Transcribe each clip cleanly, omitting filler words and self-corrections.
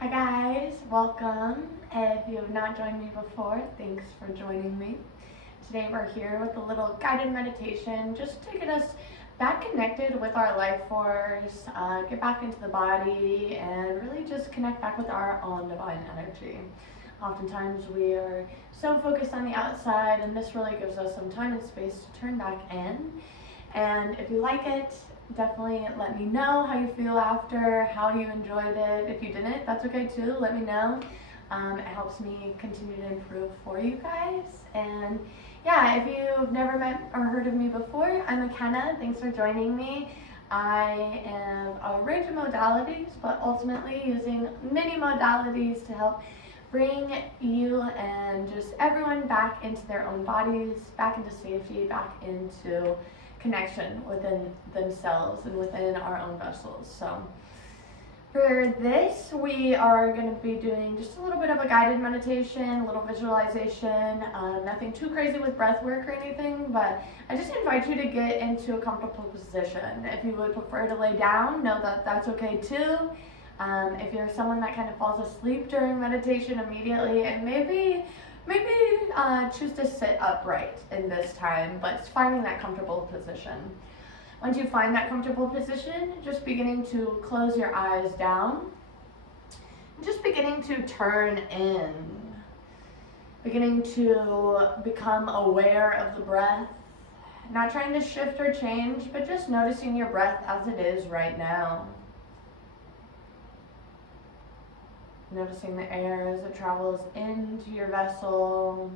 Hi guys, welcome. If you have not joined me before, thanks for joining me. Today we're here with a little guided meditation just to get us back connected with our life force, get back into the body, and really just connect back with our own divine energy. Oftentimes we are so focused on the outside, and this really gives us some time and space to turn back in. And if you like it, definitely let me know how you feel after, how you enjoyed it. If you didn't, that's okay too. Let me know. It helps me continue to improve for you guys. And yeah, if you've never met or heard of me before, I'm McKenna. Thanks for joining me. I am a range of modalities, but ultimately using many modalities to help bring you and just everyone back into their own bodies, back into safety, back into connection within themselves and within our own vessels. So for this, we are going to be doing just a little bit of a guided meditation, a little visualization, nothing too crazy with breath work or anything, but I just invite you to get into a comfortable position. If you would prefer to lay down, know that that's okay too. If you're someone that kind of falls asleep during meditation immediately, and maybe choose to sit upright in this time, but it's finding that comfortable position. Once you find that comfortable position, just beginning to close your eyes down, just beginning to turn in, beginning to become aware of the breath, not trying to shift or change, but just noticing your breath as it is right now. Noticing the air as it travels into your vessel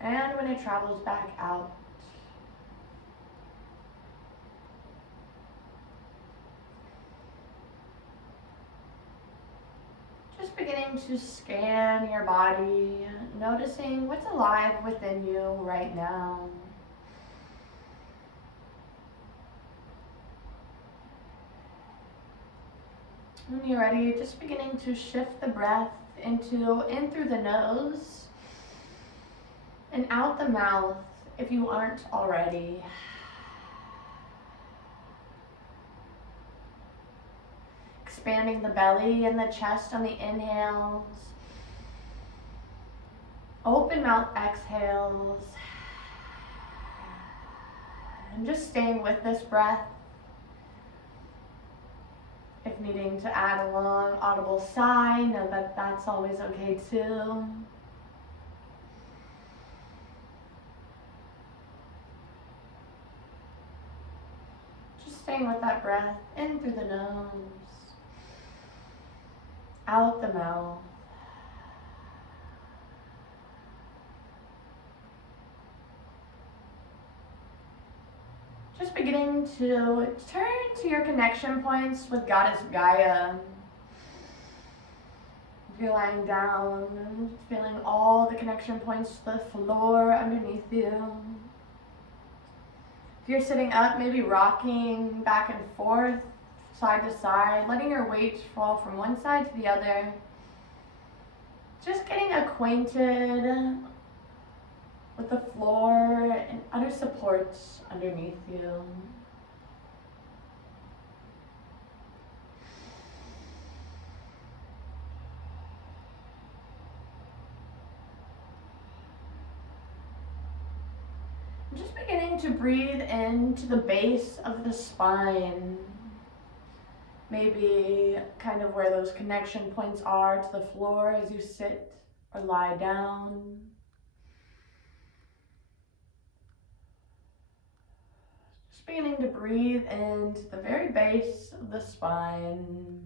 and when it travels back out. Just beginning to scan your body, noticing what's alive within you right now. When you're ready, just beginning to shift the breath in through the nose and out the mouth if you aren't already. Expanding the belly and the chest on the inhales. Open mouth exhales. And just staying with this breath. If needing to add a long audible sigh, know that that's always okay too. Just staying with that breath in through the nose, out the mouth. Just beginning to turn to your connection points with Goddess Gaia. If you're lying down, feeling all the connection points to the floor underneath you. If you're sitting up, maybe rocking back and forth, side to side, letting your weight fall from one side to the other. Just getting acquainted with the floor and other supports underneath you. Just beginning to breathe into the base of the spine. Maybe kind of where those connection points are to the floor as you sit or lie down. Just beginning to breathe into the very base of the spine.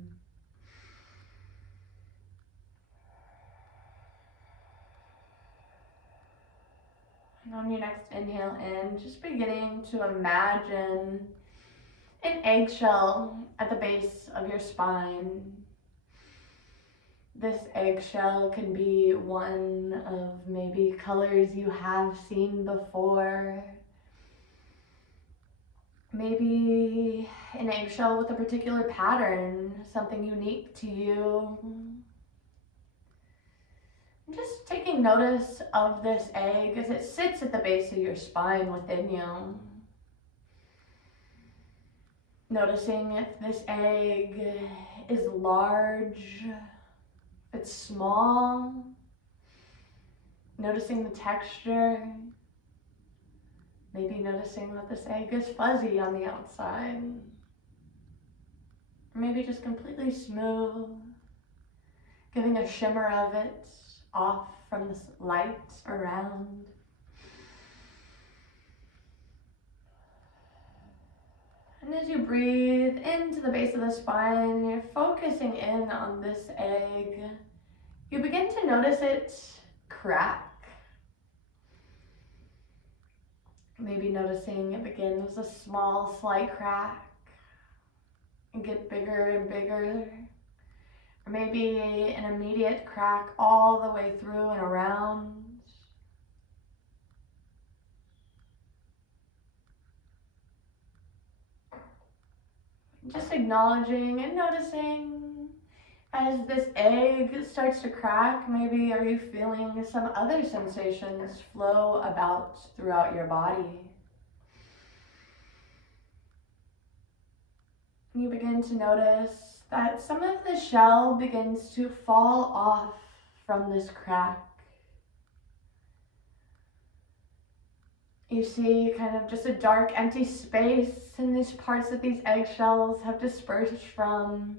And on your next inhale in, just beginning to imagine an eggshell at the base of your spine. This eggshell can be one of maybe colors you have seen before. Maybe an eggshell with a particular pattern, something unique to you. Just taking notice of this egg as it sits at the base of your spine within you. Noticing if this egg is large, if it's small, noticing the texture, maybe noticing that this egg is fuzzy on the outside, or maybe just completely smooth, giving a shimmer of it off from the light around. And as you breathe into the base of the spine, you're focusing in on this egg. You begin to notice it crack. Maybe noticing it begins as a small, slight crack and get bigger and bigger. Or maybe an immediate crack all the way through and around. Just acknowledging and noticing as this egg starts to crack. Maybe are you feeling some other sensations flow about throughout your body? You begin to notice that some of the shell begins to fall off from this crack. You see kind of just a dark, empty space in these parts that these eggshells have dispersed from.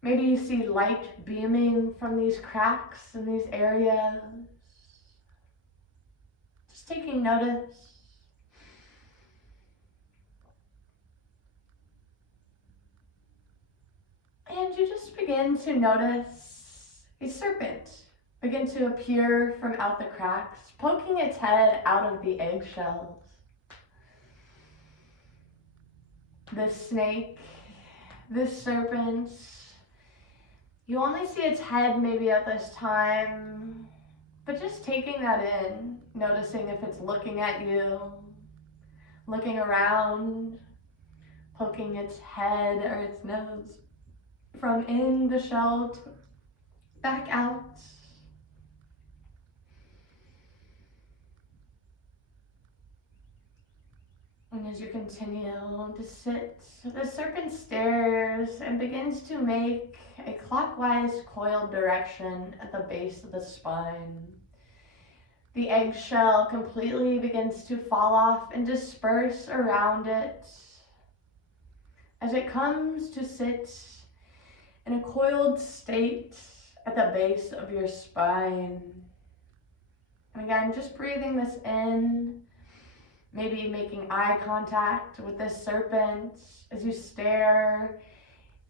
Maybe you see light beaming from these cracks in these areas. Just taking notice. And you just begin to notice a serpent begin to appear from out the cracks, poking its head out of the eggshells. This snake, this serpent, you only see its head maybe at this time, but just taking that in, noticing if it's looking at you, looking around, poking its head or its nose from in the shell back out. And as you continue to sit, the serpent stares and begins to make a clockwise coiled direction at the base of the spine. The eggshell completely begins to fall off and disperse around it as it comes to sit in a coiled state at the base of your spine. And again, just breathing this in. Maybe making eye contact with this serpent as you stare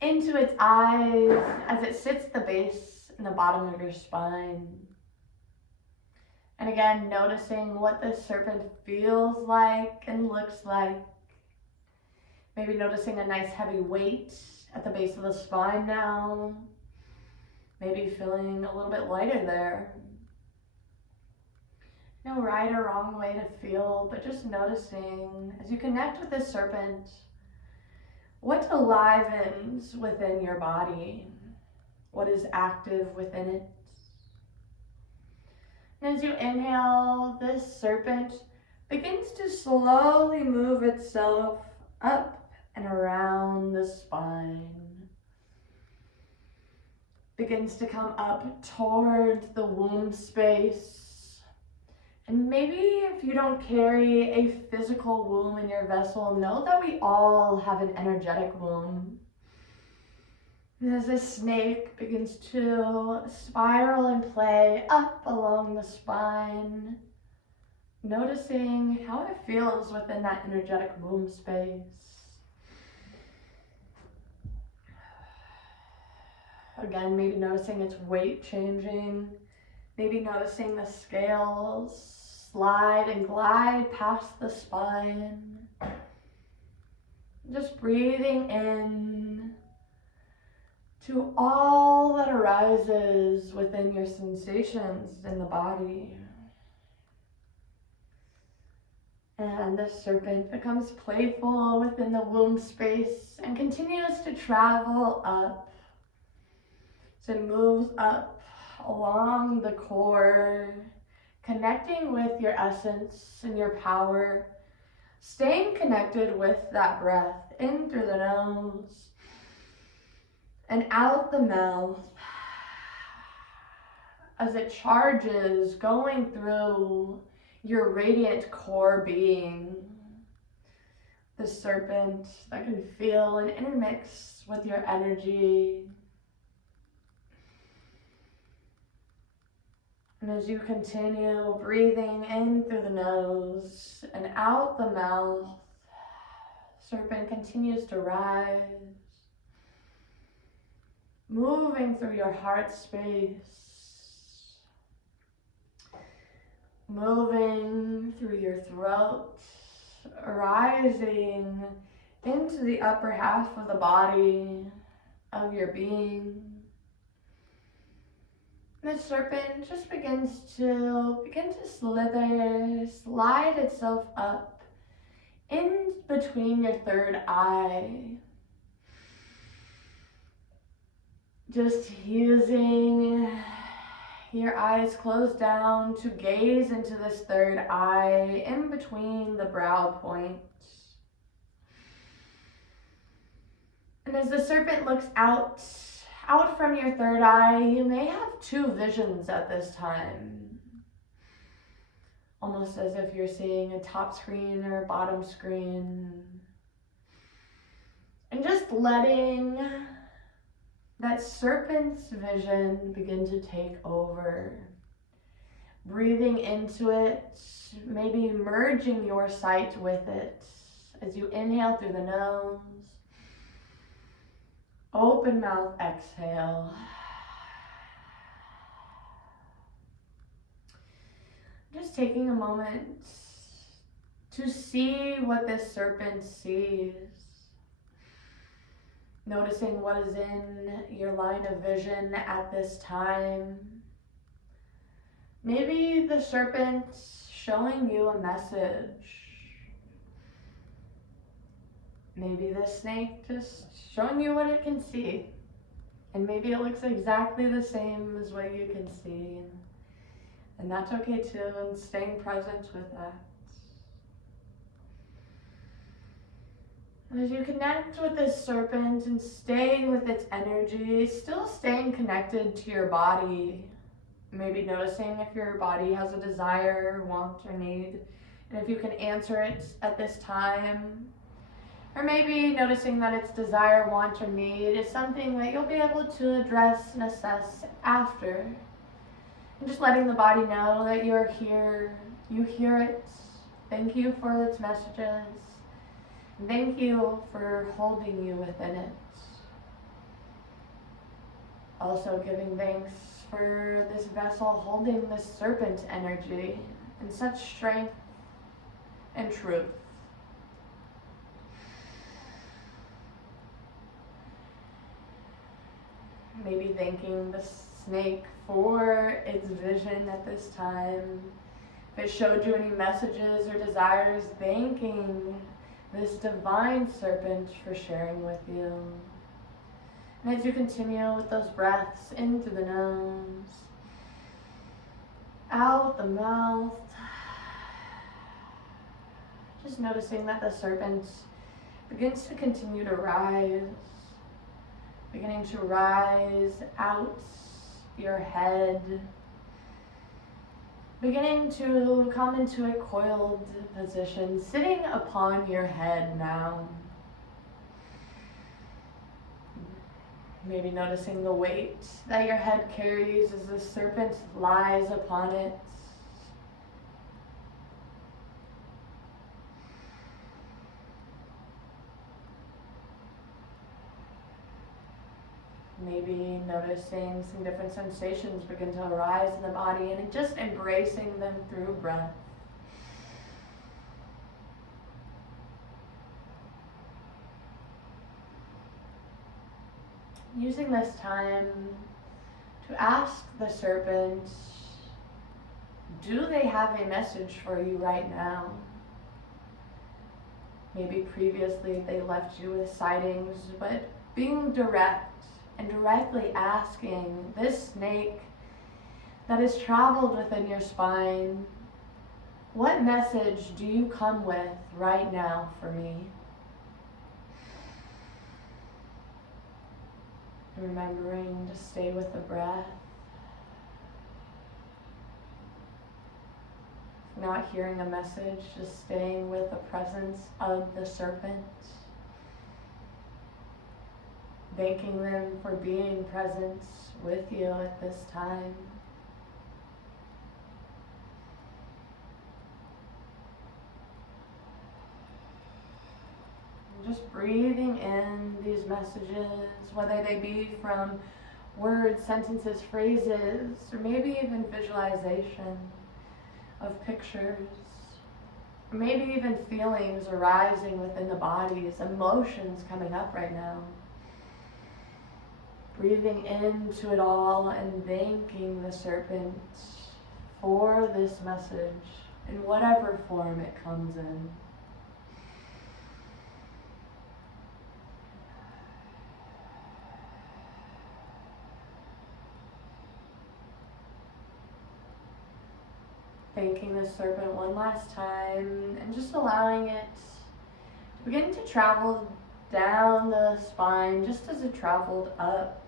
into its eyes as it sits at the base and the bottom of your spine. And again, noticing what this serpent feels like and looks like. Maybe noticing a nice heavy weight at the base of the spine now. Maybe feeling a little bit lighter there. No right or wrong way to feel, but just noticing as you connect with this serpent, what alivens within your body, what is active within it. And as you inhale, this serpent begins to slowly move itself up and around the spine. Begins to come up toward the womb space. And maybe if you don't carry a physical womb in your vessel, know that we all have an energetic womb. And as this snake begins to spiral and play up along the spine, noticing how it feels within that energetic womb space. Again, maybe noticing its weight changing. Maybe noticing the scales slide and glide past the spine. Just breathing in to all that arises within your sensations in the body. And the serpent becomes playful within the womb space and continues to travel up. So it moves up along the core, connecting with your essence and your power, staying connected with that breath in through the nose and out the mouth as it charges, going through your radiant core being. The serpent that can feel and intermix with your energy. And as you continue breathing in through the nose and out the mouth, serpent continues to rise, moving through your heart space, moving through your throat, rising into the upper half of the body of your being. The serpent just begins to slide itself up in between your third eye. Just using your eyes closed down to gaze into this third eye in between the brow points. And as the serpent looks out from your third eye, you may have two visions at this time. Almost as if you're seeing a top screen or a bottom screen. And just letting that serpent's vision begin to take over. Breathing into it, maybe merging your sight with it as you inhale through the nose. Open mouth, exhale. Just taking a moment to see what this serpent sees. Noticing what is in your line of vision at this time. Maybe the serpent showing you a message. Maybe the snake just showing you what it can see. And maybe it looks exactly the same as what you can see. And that's okay too, and staying present with that. As you connect with this serpent and staying with its energy, still staying connected to your body. Maybe noticing if your body has a desire, want, or need, and if you can answer it at this time. Or maybe noticing that its desire, want, or need is something that you'll be able to address and assess after. And just letting the body know that you're here, you hear it. Thank you for its messages. Thank you for holding you within it. Also giving thanks for this vessel holding this serpent energy in such strength and truth. Maybe thanking the snake for its vision at this time. If it showed you any messages or desires, thanking this divine serpent for sharing with you. And as you continue with those breaths in through the nose, out the mouth, just noticing that the serpent begins to continue to rise, beginning to rise out your head, beginning to come into a coiled position, sitting upon your head now. Maybe noticing the weight that your head carries as the serpent lies upon it. Maybe noticing some different sensations begin to arise in the body and just embracing them through breath. Using this time to ask the serpent, do they have a message for you right now? Maybe previously they left you with sightings, but being direct and directly asking this snake that has traveled within your spine, what message do you come with right now for me? And remembering to stay with the breath. Not hearing a message, just staying with the presence of the serpent. Thanking them for being present with you at this time. Just breathing in these messages, whether they be from words, sentences, phrases, or maybe even visualization of pictures, or maybe even feelings arising within the bodies, emotions coming up right now. Breathing into it all and thanking the serpent for this message in whatever form it comes in. Thanking the serpent one last time and just allowing it to begin to travel down the spine just as it traveled up.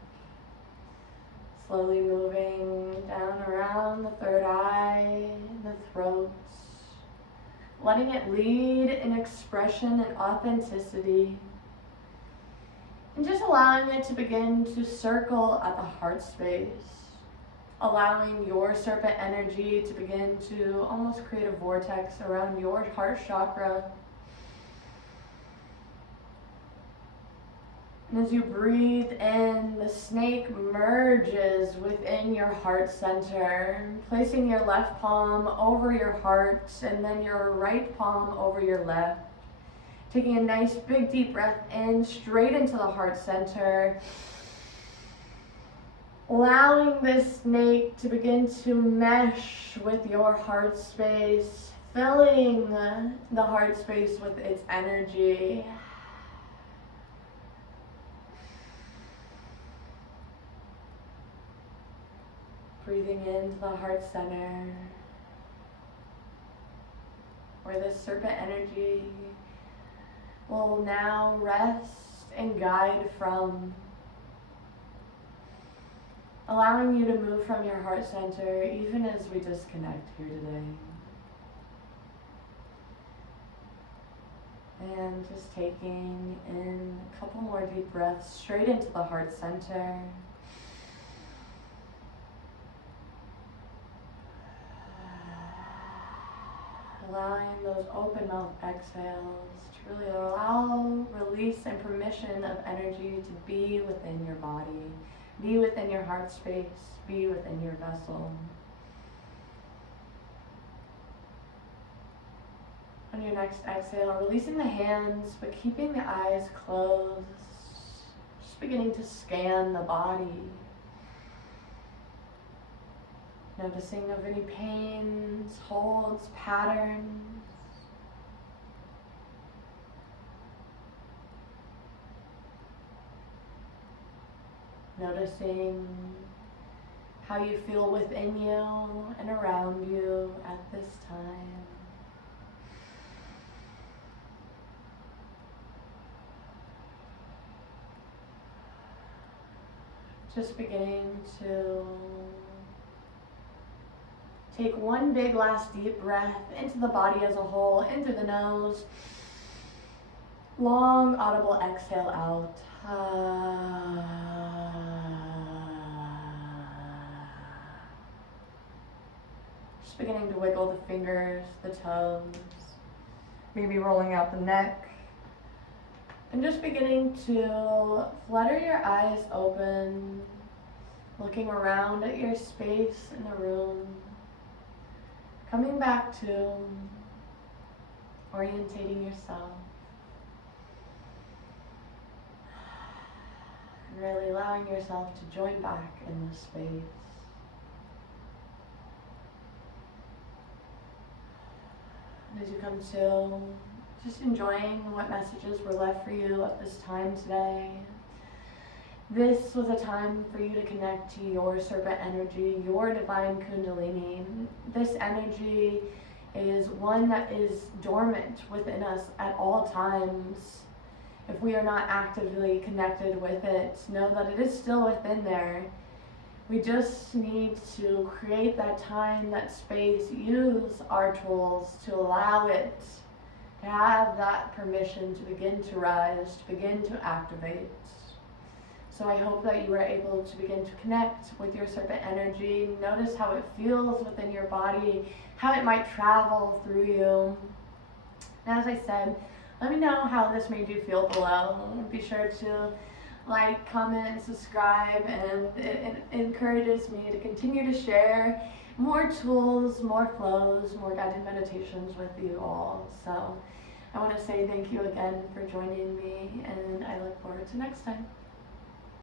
Slowly moving down around the third eye, the throat. Letting it lead in expression and authenticity. And just allowing it to begin to circle at the heart space. Allowing your serpent energy to begin to almost create a vortex around your heart chakra. And as you breathe in, the snake merges within your heart center, placing your left palm over your heart and then your right palm over your left. Taking a nice big deep breath in, straight into the heart center. Allowing this snake to begin to mesh with your heart space, filling the heart space with its energy. Breathing into the heart center, where this serpent energy will now rest and guide from. Allowing you to move from your heart center even as we disconnect here today. And just taking in a couple more deep breaths straight into the heart center. Allowing those open mouth exhales to really allow release and permission of energy to be within your body. Be within your heart space, be within your vessel. On your next exhale, releasing the hands, but keeping the eyes closed. Just beginning to scan the body. Noticing of any pains, holds, patterns. Noticing how you feel within you and around you at this time. Just beginning to take one big last deep breath into the body as a whole, in through the nose. Long audible exhale out. Just beginning to wiggle the fingers, the toes, maybe rolling out the neck. And just beginning to flutter your eyes open, looking around at your space in the room, coming back to orientating yourself. And really allowing yourself to join back in this space. And as you come to just enjoying what messages were left for you at this time today. This was a time for you to connect to your serpent energy, your divine Kundalini. This energy is one that is dormant within us at all times. if we are not actively connected with it, know that it is still within there. We just need to create that time, that space, use our tools to allow it to have that permission to begin to rise, to begin to activate. So I hope that you are able to begin to connect with your serpent energy. Notice how it feels within your body, how it might travel through you. And as I said, let me know how this made you feel below. Be sure to like, comment, and subscribe, and it encourages me to continue to share more tools, more flows, more guided meditations with you all. So I want to say thank you again for joining me, and I look forward to next time.